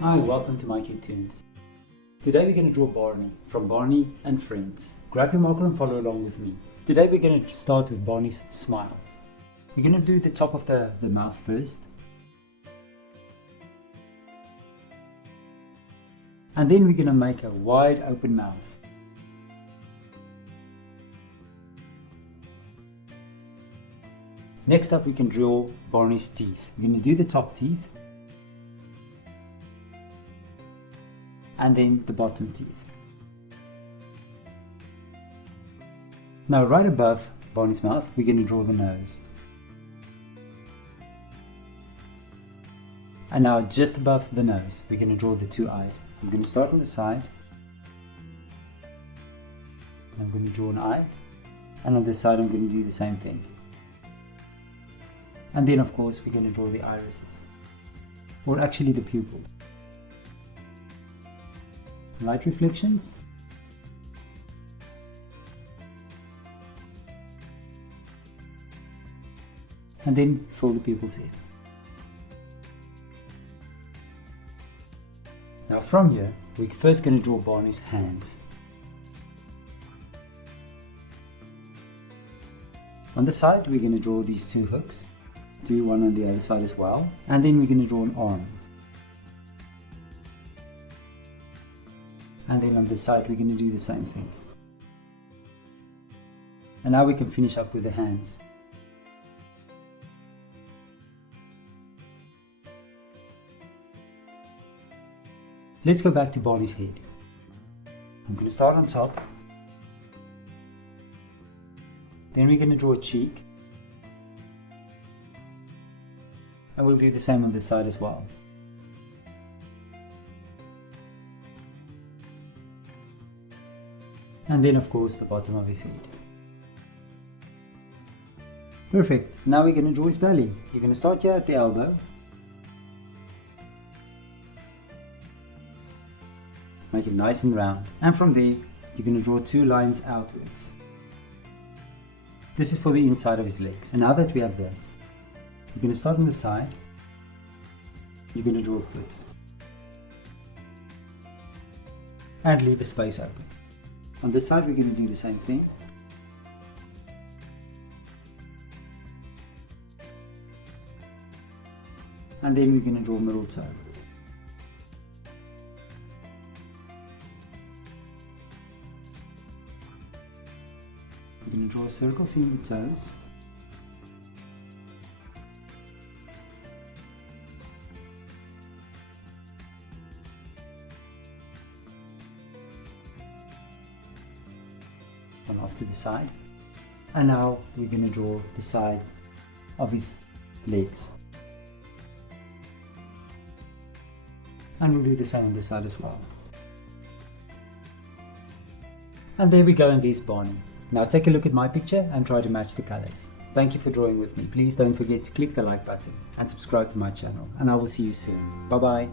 Hi, welcome to My Cute Tunes. Today we're going to draw Barney from Barney and Friends. Grab your marker and follow along with me. Today we're going to start with Barney's smile. We're going to do the top of the mouth first. And then we're going to make a wide open mouth. Next up we can draw Barney's teeth. We're going to do the top teeth. And then the bottom teeth. Now right above Barney's mouth, we're going to draw the nose. And now just above the nose, we're going to draw the two eyes. I'm going to start on the side. And I'm going to draw an eye. And on this side, I'm going to do the same thing. And then of course, we're going to draw the irises. Or actually the pupils. Light reflections. And then fill the pupils in. Now from here, we're first going to draw Barney's hands. On the side, we're going to draw these two hooks. Do one on the other side as well. And then we're going to draw an arm. And then on this side, we're going to do the same thing. And now we can finish up with the hands. Let's go back to Barney's head. I'm going to start on top. Then we're going to draw a cheek. And we'll do the same on this side as well. And then of course the bottom of his head. Perfect. Now we're going to draw his belly. You're going to start here at the elbow. Make it nice and round. And from there, you're going to draw two lines outwards. This is for the inside of his legs. And now that we have that, you're going to start on the side. You're going to draw a foot. And leave a space open. On this side, we're going to do the same thing. And then we're going to draw a middle toe. We're going to draw circles in the toes. One off to the side. And now we're going to draw the side of his legs. And we'll do the same on this side as well. And there we go, and there's Barney. Now take a look at my picture and try to match the colors. Thank you for drawing with me. Please don't forget to click the like button and subscribe to my channel. And I will see you soon. Bye bye.